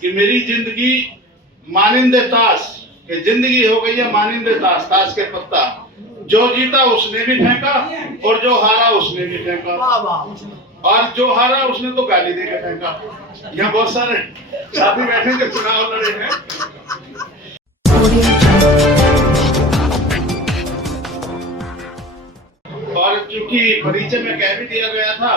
कि मेरी जिंदगी मानिंदे ताश, कि जिंदगी हो गई है मानिंदे ताश, ताश के पत्ता। जो जीता उसने भी फेंका और जो हारा उसने भी फेंका, और जो हारा उसने तो गाली देकर फेंका। यहाँ बहुत सारे साथी बैठे जो चुनाव लड़े हैं। और चूंकि परिचय में कह भी दिया गया था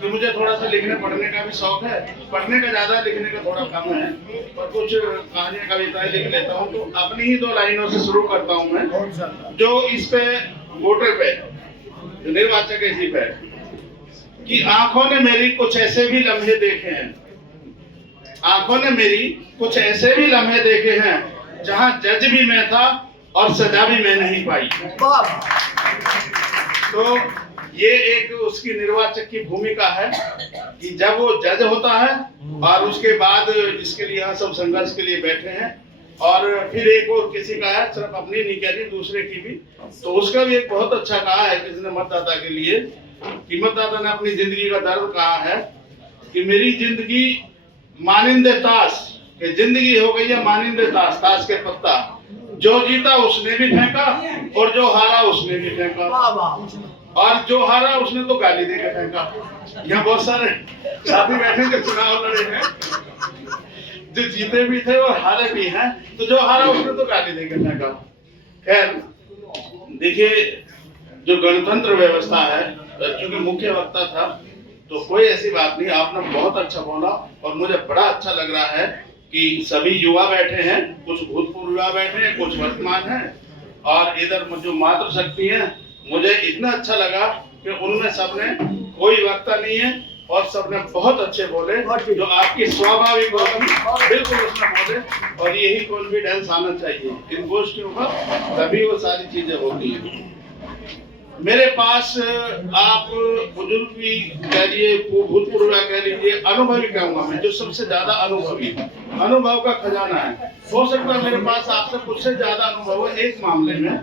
कि मुझे थोड़ा सा लिखने पढ़ने का भी शौक है, पढ़ने का ज्यादा, लिखने का थोड़ा कम है, पर कुछ कहानियां कविताएं लिख लेता हूँ। तो अपनी ही 2 लाइनों से शुरू करता हूँ मैं, जो इस पे वोटर पे, जो निर्वाचक इसी पे, कि आंखों ने मेरी कुछ ऐसे भी लम्हे देखे हैं, आंखों ने मेरी कुछ ऐसे भी लम्हे देखे हैं जहां जज भी मैं था और सजा भी मैं नहीं पाई। तो ये एक उसकी निर्वाचक की भूमिका है कि जब वो जज होता है और उसके बाद जिसके लिए यहाँ सब संघर्ष के लिए बैठे हैं, और फिर एक और किसी का है, सिर्फ अपनी नहीं कह रही, दूसरे की भी, तो उसका भी एक बहुत अच्छा कहा है किसने मतदाता के लिए, कि मतदाता ने अपनी जिंदगी का दर्द कहा है कि मेरी जिंदगी मानिंदे ताश, कि जिंदगी हो गई है मानिंदे ताश, ताश के पत्ता। जो जीता उसने भी फेंका और जो हारा उसने भी फेंका, और जो हारा उसने तो गाली देकर फेंका। यहाँ बहुत सारे साथी बैठे जो चुनाव लड़े हैं, जो जीते भी थे और हारे भी हैं, तो जो हारा उसने तो गाली देकर फेंका। खैर देखिए, जो गणतंत्र व्यवस्था है, चूंकि मुख्य वक्ता था तो कोई ऐसी बात नहीं, आपने बहुत अच्छा बोला और मुझे बड़ा अच्छा लग रहा है कि सभी युवा बैठे हैं, कुछ भूतपूर्व युवा बैठे हैं, कुछ वर्तमान हैं, और इधर जो मातृशक्ति है, मुझे इतना अच्छा लगा कि उनमें सबने कोई वक्ता नहीं है और सबने बहुत अच्छे बोले, जो आपकी स्वाभाविक होगी बिल्कुल उसमें बोले, और यही कॉन्फिडेंस आना चाहिए इन गोष्ठियों का, तभी वो सारी चीजें होती हैं। मेरे पास आप बुजुर्ग भी कह लीजिए, भूतपूर्व कह लीजिए, अनुभवी कहूंगा मैं, जो सबसे ज्यादा अनुभवी, अनुभव का खजाना है। हो सकता है मेरे पास आपसे कुछ से ज्यादा अनुभव है एक मामले में,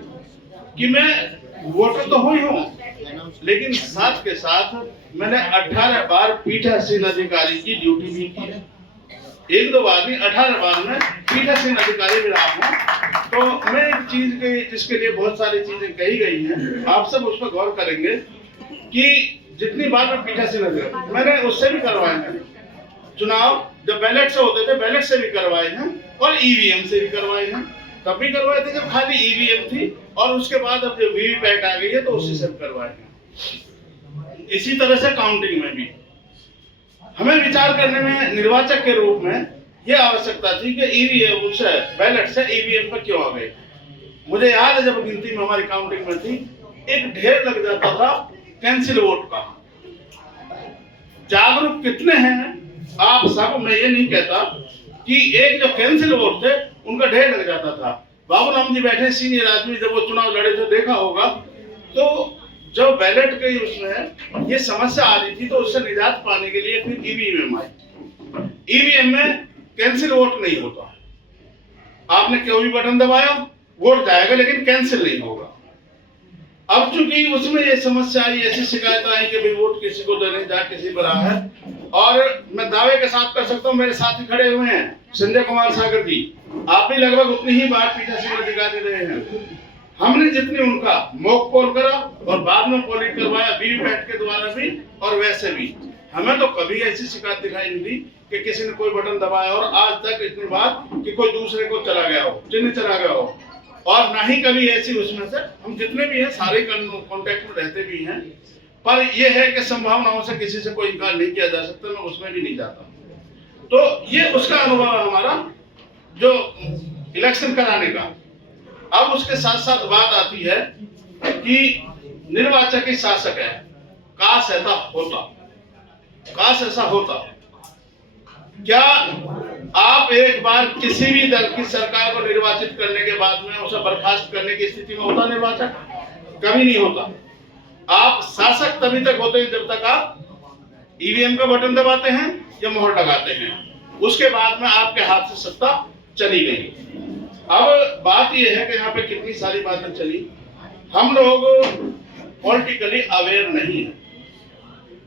कि मैं वोटर तो हुई हूँ, लेकिन साथ के साथ मैंने 18 बार पीठासीन अधिकारी की ड्यूटी भी की है। 1-2 बार नहीं, 18 बार में पीठासीन अधिकारी भी रहा हूँ। तो मैं एक चीज के जिसके लिए बहुत सारी चीजें कही गई हैं, आप सब उस पर गौर करेंगे कि जितनी बार मैं पीठासीन अधिकारी, मैंने उससे भी करवाए हैं चुनाव, जब बैलेट से होते थे बैलेट से भी करवाए हैं, और ईवीएम से भी करवाए हैं। तब भी करवाए थे जब खाली ईवीएम थी, और उसके बाद अब जो वीवीपैट आ गई है तो उसी से करवाए हैं। इसी तरह से काउंटिंग में भी हमें विचार करने में निर्वाचक के रूप में यह आवश्यकता थी कि ईवीएम से बैलेट से ईवीएम पर क्यों आ गए। मुझे याद है जब गिनती में हमारी काउंटिंग में थी, एक ढेर लग जाता था कैंसिल वोट का। जागरूक कितने हैं आप सब, मैं ये नहीं कहता, कि एक जो कैंसिल वोट थे उनका ढेर लग जाता था। बाबूराम जी बैठे सीनियर आदमी, जब वो चुनाव लड़े थे देखा होगा, तो जब बैलेट के उसमें ये समस्या आ रही थी तो उससे निजात पाने के लिए फिर ईवीएम आई। ईवीएम में कैंसिल वोट नहीं होता, आपने कोई भी बटन दबाया वोट जाएगा लेकिन कैंसिल नहीं होगा। अब चूंकि उसमें ये समस्या आई, ऐसी शिकायत आई कि भाई वोट किसी को देने जा किसी पर रहा है, और मैं दावे के साथ कर सकता हूँ, मेरे साथी खड़े हुए हैं संजय कुमार सागर जी, आप भी लगभग उतनी ही बार पीठासीन अधिकारी रहे हैं। हमने जितनी उनका मॉक पोल करा और बाद में पोलिंग करवाया वीवीपैट के द्वारा भी और वैसे भी, हमें तो कभी ऐसी शिकायत दिखाई नहीं दी कि किसी ने कोई बटन दबाया और आज तक इतनी बार कि कोई दूसरे को चला गया हो, चिन्ह चला गया हो, और ना ही कभी ऐसी उसमें से हम जितने भी हैं सारे कांटेक्ट में रहते भी हैं। पर यह है कि संभावनाओं से किसी से कोई इनकार नहीं किया जा सकता, मैं उसमें भी नहीं जाता। तो ये उसका अनुभव है हमारा जो इलेक्शन कराने का। अब उसके साथ साथ बात आती है कि निर्वाचक ही शासक है, काश ऐसा होता, काश ऐसा होता। क्या आप एक बार किसी भी दल की सरकार को निर्वाचित करने के बाद में उसे बर्खास्त करने की स्थिति में होता निर्वाचक? कभी नहीं होता। आप शासक तभी तक होते हैं जब तक आप ईवीएम का बटन दबाते हैं या मोहर लगाते हैं, उसके बाद में आपके हाथ से सत्ता चली गई। अब बात यह है कि यहाँ पे कितनी सारी बातें चली, हम लोग पॉलिटिकली अवेयर नहीं है,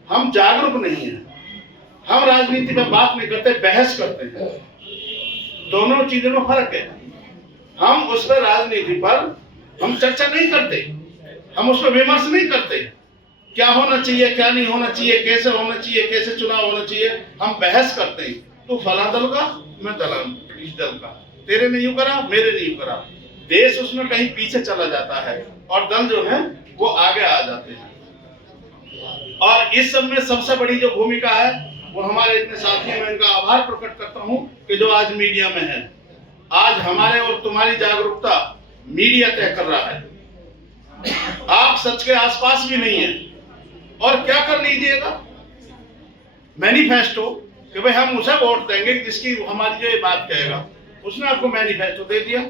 हम जागरूक नहीं है, हम राजनीति में बात नहीं करते, बहस करते हैं। दोनों चीजों में फर्क है। हम उस पर राजनीति पर हम चर्चा नहीं करते, हम उस पर विमर्श नहीं करते, क्या होना चाहिए क्या नहीं होना चाहिए, कैसे होना चाहिए, कैसे चुनाव होना चाहिए, हम बहस करते हैं। तो फला दल का, मैं इस दल का, तेरे ने यूं करा, मेरे ने यूं करा, देश उसमें कहीं पीछे चला जाता है और दल जो है वो आगे आ जाते हैं। और इस सब में सबसे बड़ी जो भूमिका है वो हमारे इतने साथी हैं, मैं इनका आभार प्रकट करता हूं कि जो आज मीडिया में है। आज हमारे और तुम्हारी जागरूकता मीडिया तय कर रहा है। आप सच के आसपास भी नहीं है और क्या कर लीजिएगा, मैनिफेस्टो कि भाई हम उसे वोट देंगे जिसकी हमारी जो ये बात कहेगा। उसने आपको मैनिफेस्टो दे दिया।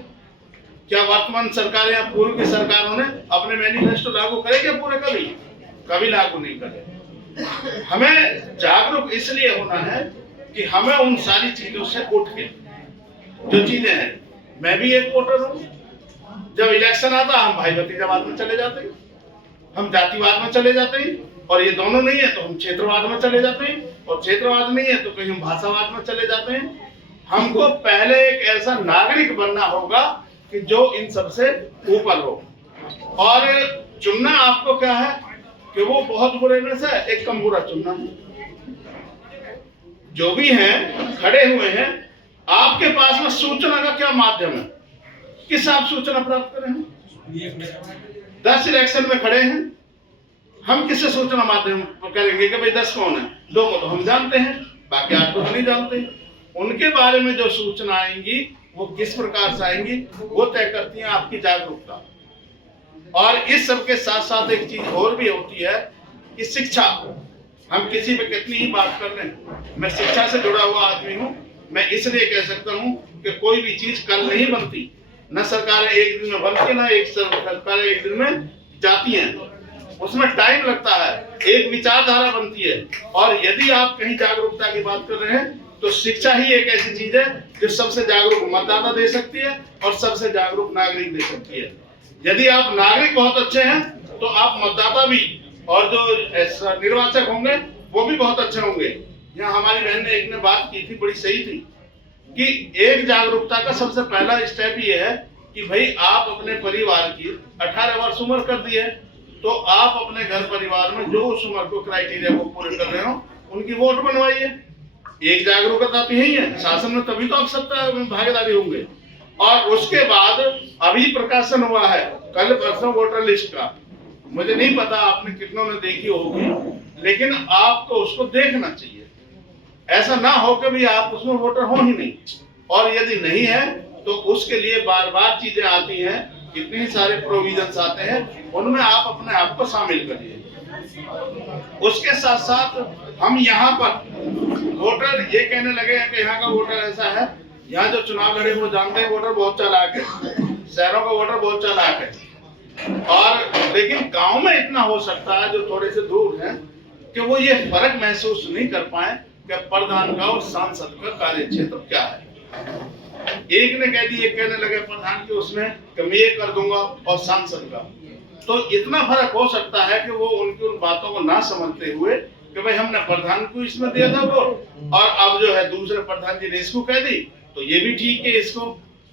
क्या वर्तमान सरकार या पूर्व की सरकारों ने अपने मैनिफेस्टो लागू करे क्या पूरे? कभी लागू नहीं करे। हमें जागरूक इसलिए होना है कि हमें उन सारी चीजों से उठ के जो चीजें हैं, मैं भी एक वोटर हूं। जब इलेक्शन आता हम भाई भतीजावाद में चले जाते हैं, हम जातिवाद में चले जाते हैं, और ये दोनों नहीं है तो हम क्षेत्रवाद में चले जाते हैं, और क्षेत्रवाद नहीं है तो कहीं हम भाषावाद में चले जाते हैं। हमको पहले एक ऐसा नागरिक बनना होगा कि जो इन सबसे ऊपर हो। और चुनना आपको क्या है कि वो बहुत बुरे में से एक कम बुरा चुनना है। जो भी हैं खड़े हुए हैं, आपके पास में सूचना का क्या माध्यम है, किस आप सूचना प्राप्त करें हैं? 10 इलेक्शन में खड़े हैं, हम किससे सूचना माध्यम करेंगे कि भाई 10 कौन है? 2 को तो हम जानते हैं, बाकी 8 को तो नहीं जानते। उनके बारे में जो सूचना आएंगी वो किस प्रकार से आएंगी वो तय करती है आपकी जागरूकता। और इस सब के साथ साथ एक चीज और भी होती है कि शिक्षा। हम किसी पे कितनी ही बात कर लें, मैं शिक्षा से जुड़ा हुआ आदमी हूँ। मैं इसलिए कह सकता हूँ कि कोई भी चीज कल नहीं बनती, न सरकारें एक दिन में बनती, ना एक सरकारें एक दिन में जाती हैं, उसमें टाइम लगता है। एक विचारधारा बनती है। और यदि आप कहीं जागरूकता की बात कर रहे हैं तो शिक्षा ही एक ऐसी चीज है जो सबसे जागरूक मतदाता दे सकती है और सबसे जागरूक नागरिक दे सकती है। यदि आप नागरिक बहुत अच्छे हैं तो आप मतदाता भी और जो निर्वाचक होंगे वो भी बहुत अच्छे होंगे। यहाँ हमारी बहन ने एक ने बात की थी, बड़ी सही थी, कि एक जागरूकता का सबसे पहला स्टेप ये है कि भाई आप अपने परिवार की 18 वर्ष उम्र कर दी है तो आप अपने घर परिवार में जो उस उम्र को क्राइटेरिया को पूरे कर रहे हो उनकी वोट बनवाइए। एक जागरूकता तो यही है, शासन में तभी तो आप सत्ता में भागीदारी होंगे। और उसके बाद अभी प्रकाशन हुआ है कल परसों वोटर लिस्ट का, मुझे नहीं पता आपने कितनों ने देखी होगी, लेकिन आपको उसको देखना चाहिए। ऐसा ना हो कि भी आप उसमें वोटर हो ही नहीं, और यदि नहीं है तो उसके लिए बार बार चीजें आती हैं, कितने सारे प्रोविजंस आते हैं, उनमें आप अपने आप को शामिल करिए। उसके साथ साथ हम यहाँ पर वोटर ये कहने लगे हैं कि यहाँ का वोटर ऐसा है, यहाँ जो चुनाव लड़े वो जानते हैं वोटर बहुत चालाक है, शहरों का वोटर बहुत चालाक है। और लेकिन गांव में इतना हो सकता है जो थोड़े से दूर हैं कि वो ये फर्क महसूस नहीं कर पाए कि प्रधान का और सांसद का कार्य क्षेत्र क्या है। एक ने कह दी, एक कहने लगे प्रधान की उसमें कि मैं ये कर दूंगा और सांसद का, तो इतना फर्क हो सकता है कि वो उनकी उन बातों को ना समझते हुए कि भाई हमने प्रधान को इसमें दिया था वोट और अब जो है दूसरे प्रधान जी ने इसको कह दी तो ये भी ठीक है इसको,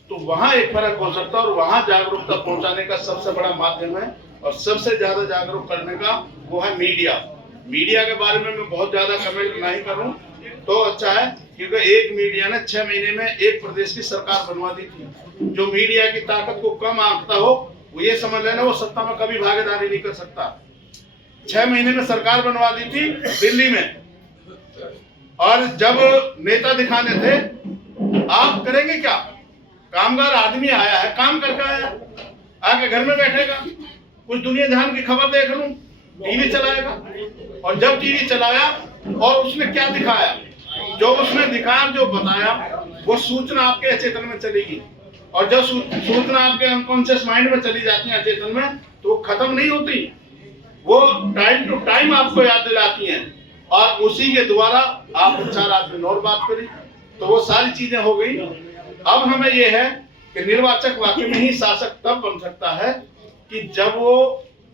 तो वहां एक फर्क हो सकता है। और वहां जागरूकता पहुंचाने का सबसे बड़ा माध्यम है और सबसे ज्यादा जागरूक करने का वो है मीडिया। मीडिया के बारे में मैं बहुत ज्यादा कमेंट नहीं करूं तो अच्छा है, क्योंकि एक मीडिया ने 6 महीने में एक प्रदेश की सरकार बनवा दी थी। जो मीडिया की ताकत को कम आंकता हो वो ये समझ लेना वो सत्ता में कभी भागीदारी नहीं कर सकता। 6 महीने में सरकार बनवा दी थी दिल्ली में, और जब नेता दिखाने थे आप करेंगे क्या? कामगार आदमी आया है, काम करके आया, आके घर में बैठेगा, कुछ दुनिया जहान की खबर देख लूं, टीवी चलाएगा। और जब टीवी चलाया और उसने क्या दिखाया, जो उसने दिखाया जो बताया वो सूचना आपके अचेतन में चलेगी, और जब सूचना आपके अनकॉन्शियस माइंड में चली जाती है अचेतन में तो वो खत्म नहीं होती, वो टाइम टू टाइम आपको याद दिलाती हैं, और उसी के द्वारा आप 4 आदमी और बात करी, तो वो सारी चीजें हो गई। अब हमें ये है कि निर्वाचक वाकई में ही शासक तब बन सकता है कि जब वो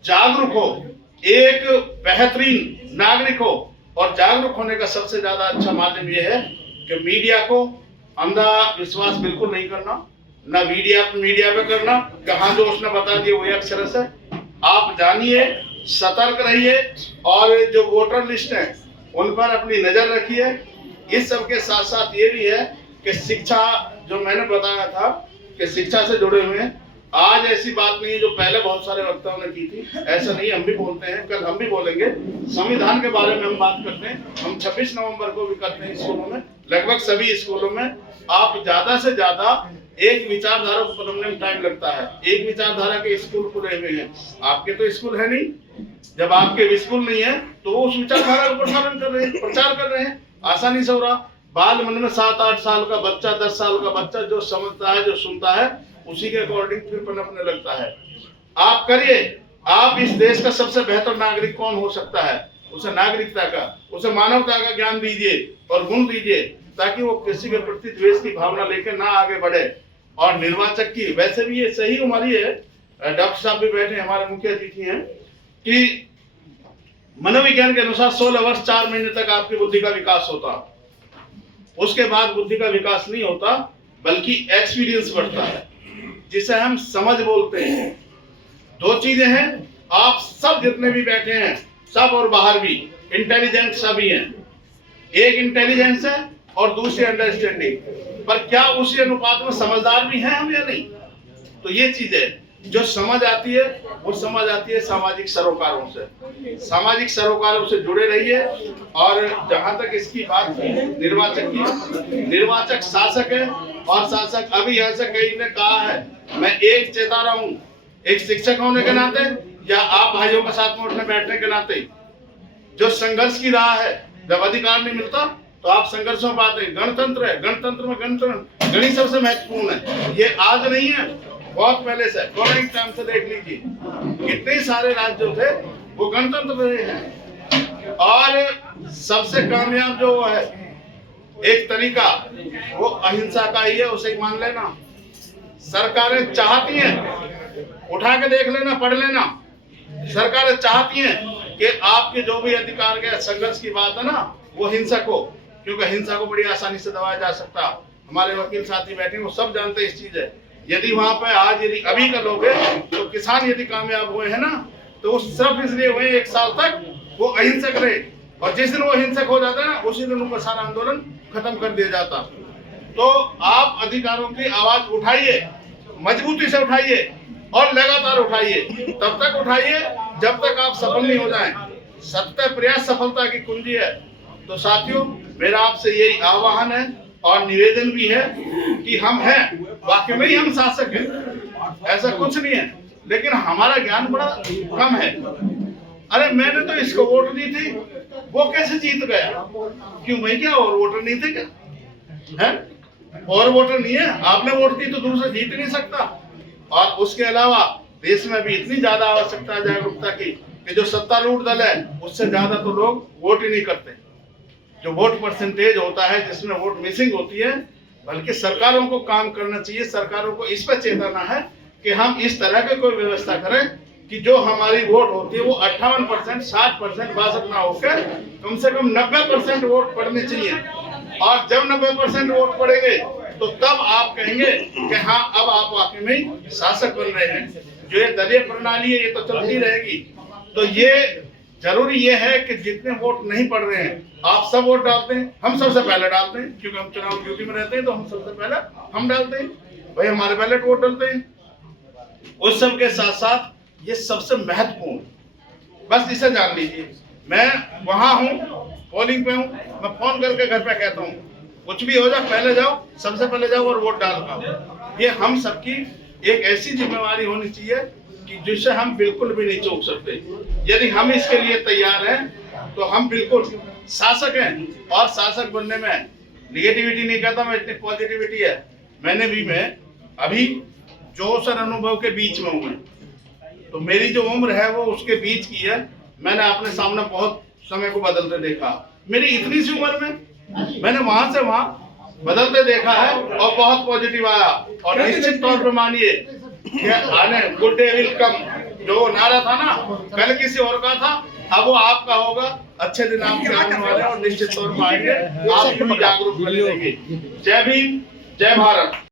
जागरूक हो, एक बेहतरीन नागरिक हो। और जागरूक होने का सबसे ज्यादा अच्छा माध्यम यह है कि मीडिया को अंधा विश्वास बिल्कुल नहीं करना, ना मीडिया पे करना, कहाँ जो उसने बता दिया वही अक्षरश है। आप जानिए, सतर्क रहिए और जो वोटर लिस्ट है उन पर अपनी नजर रखिए। इस सब के साथ साथ ये भी है कि शिक्षा, जो मैंने बताया था कि शिक्षा से जुड़े हुए हैं, आज ऐसी बात नहीं है जो पहले बहुत सारे वक्ताओं ने की थी, ऐसा नहीं, हम भी बोलते हैं, कल हम भी बोलेंगे। संविधान के बारे में हम बात करते हैं, हम 26 नवंबर को भी करते हैं स्कूलों में, लगभग सभी स्कूलों में। आप ज्यादा से ज्यादा एक विचारधारा को पकड़ने में टाइम लगता है। एक विचारधारा के स्कूल खुले हुए हैं, आपके तो स्कूल है नहीं। जब आपके स्कूल नहीं है तो वो उस विचारधारा का प्रसारण कर रहे हैं, प्रचार कर रहे हैं, आसानी से हो रहा। बाल मन में 7-8 साल का बच्चा, 10 साल का बच्चा जो समझता है, जो सुनता है, उसी के अकॉर्डिंग फिर पनपने लगता है। आप करिए, आप इस देश का सबसे बेहतर नागरिक कौन हो सकता है, उसे नागरिकता का, उसे मानवता का ज्ञान दीजिए और गुण दीजिए, ताकि वो किसी के प्रति द्वेष की भावना लेकर ना आगे बढ़े। और निर्वाचक की वैसे भी ये सही उम्र ही है, डॉक्टर साहब भी बैठे हमारे मुख्य अतिथि हैं, कि मनोविज्ञान के अनुसार 16 वर्ष 4 महीने तक आपकी बुद्धि का विकास होता, उसके बाद बुद्धि का विकास नहीं होता, बल्कि एक्सपीरियंस बढ़ता है, जिसे हम समझ बोलते हैं। 2 चीजें हैं, आप सब जितने भी बैठे हैं, सब और बाहर भी इंटेलिजेंट सभी हैं। एक इंटेलिजेंस है और दूसरी अंडरस्टैंडिंग, पर क्या उसी अनुपात में समझदार भी हैं हम या नहीं? तो ये चीज है जो समझ आती है, वो समझ आती है सामाजिक सरोकारों से। सामाजिक सरोकारों से जुड़े रहिए। और जहां तक इसकी बात थी निर्वाचक की, निर्वाचक शासक है और शासक अभी यहाँ से कई ने कहा है, मैं एक चेता रहा हूँ, एक शिक्षक होने के नाते या आप भाइयों के साथ में उठने बैठने के नाते, जो संघर्ष की राह है, जब अधिकार नहीं मिलता तो आप संघर्ष में पाते हैं। गणतंत्र है, गणतंत्र में गणित सबसे महत्वपूर्ण है। ये आज नहीं है, बहुत पहले से, कोरोना टाइम से देख लीजिए, कितने सारे राज्य थे वो गणतंत्र रहे हैं। और सबसे कामयाब जो है एक तरीका, वो अहिंसा का ही है, उसे मान लेना। सरकारें चाहती हैं, उठा के देख लेना, पढ़ लेना, सरकारें चाहती हैं कि आपके जो भी अधिकार के संघर्ष की बात है ना, वो हिंसक हो, क्योंकि हिंसा को बड़ी आसानी से दबाया जा सकता। हमारे वकील साथी बैठे वो सब जानते इस चीज है। यदि वहां पे आज यदि अभी का लोग है तो किसान यदि कामयाब हुए हैं ना, तो वो सिर्फ इसलिए हुए 1 साल तक वो अहिंसक रहे, और जिस दिन वो हिंसक हो जाता है ना, उसी दिन उनका सारा आंदोलन खत्म कर दिया जाता। तो आप अधिकारों की आवाज उठाइए, मजबूती से उठाइए और लगातार उठाइए, तब तक उठाइए जब तक आप सफल नहीं हो जाएं। सत्य प्रयास सफलता की कुंजी है। तो साथियों, मेरा आपसे यही आह्वान है और निवेदन भी है कि हम हैं, वाकई में ही हम शासक हैं, ऐसा कुछ नहीं है, लेकिन हमारा ज्ञान बड़ा कम है। अरे मैंने तो इसको वोट दी थी, वो कैसे जीत गया? क्यों भाई, क्या और वोटर नहीं थे क्या? है और वोटर नहीं है, आपने वोट दी तो दूसरा जीत नहीं सकता। और उसके अलावा देश में भी इतनी ज्यादा आवश्यकता है जागरूकता की कि जो सत्तारूढ़ दल है उससे ज्यादा तो लोग वोट ही नहीं करते। जो वोट परसेंटेज होता है, जिसमें वोट मिसिंग होती है, बल्कि सरकारों को काम करना चाहिए। सरकारों को इस पर चेताना है कि हम इस तरह की कोई व्यवस्था करें कि जो हमारी वोट होती है वो 58%, 60%, 62 ना होकर कम से कम 90% वोट पड़ने चाहिए। और जब 90% वोट पड़ेंगे तो तब आप कहेंगे कि हाँ, अब आप वाकई में शासक बन रहे हैं। जो ये दलीय प्रणाली है ये तो चलती रहेगी। तो ये जरूरी ये है कि जितने वोट नहीं पड़ रहे हैं, आप सब वोट डालते हैं, हम सबसे पहले डालते हैं, क्योंकि हम चुनाव ड्यूटी में रहते हैं, तो हम सबसे पहले हम डालते हैं भाई, हमारे बैलेट वोट डालते हैं। उस सब के साथ साथ ये सबसे महत्वपूर्ण, बस इसे जान लीजिए, मैं वहां हूँ, पोलिंग पे हूँ, मैं फोन करके घर पे कहता हूँ कुछ भी हो जाए पहले जाओ, सबसे पहले जाओ और वोट डाल पाओ। ये हम सबकी एक ऐसी जिम्मेवारी होनी चाहिए कि जिसे हम बिल्कुल भी नहीं चूक सकते। यदि हम इसके लिए तैयार हैं तो हम बिल्कुल शासक हैं। और शासक बनने में निगेटिविटी नहीं कहता मैं, इतनी पॉजिटिविटी है। मैंने भी, मैं अभी जोश और अनुभव के बीच में हूँ, तो मेरी जो उम्र है वो उसके बीच की है। मैंने अपने सामने बहुत समय को बदलते देखा। मेरी इतनी सी उम्र में मैंने वहां से वहां बदलते देखा है और बहुत पॉजिटिव आया। और निश्चित तौर पर मानिए आने गुड डे विल कम, जो नारा था ना, पहले किसी और का था, अब वो आपका होगा। अच्छे दिन आपके आने वाले हैं और निश्चित तौर पर आएंगे, आप भी जागरूक बने रहेंगे। जय भीम, जय भारत।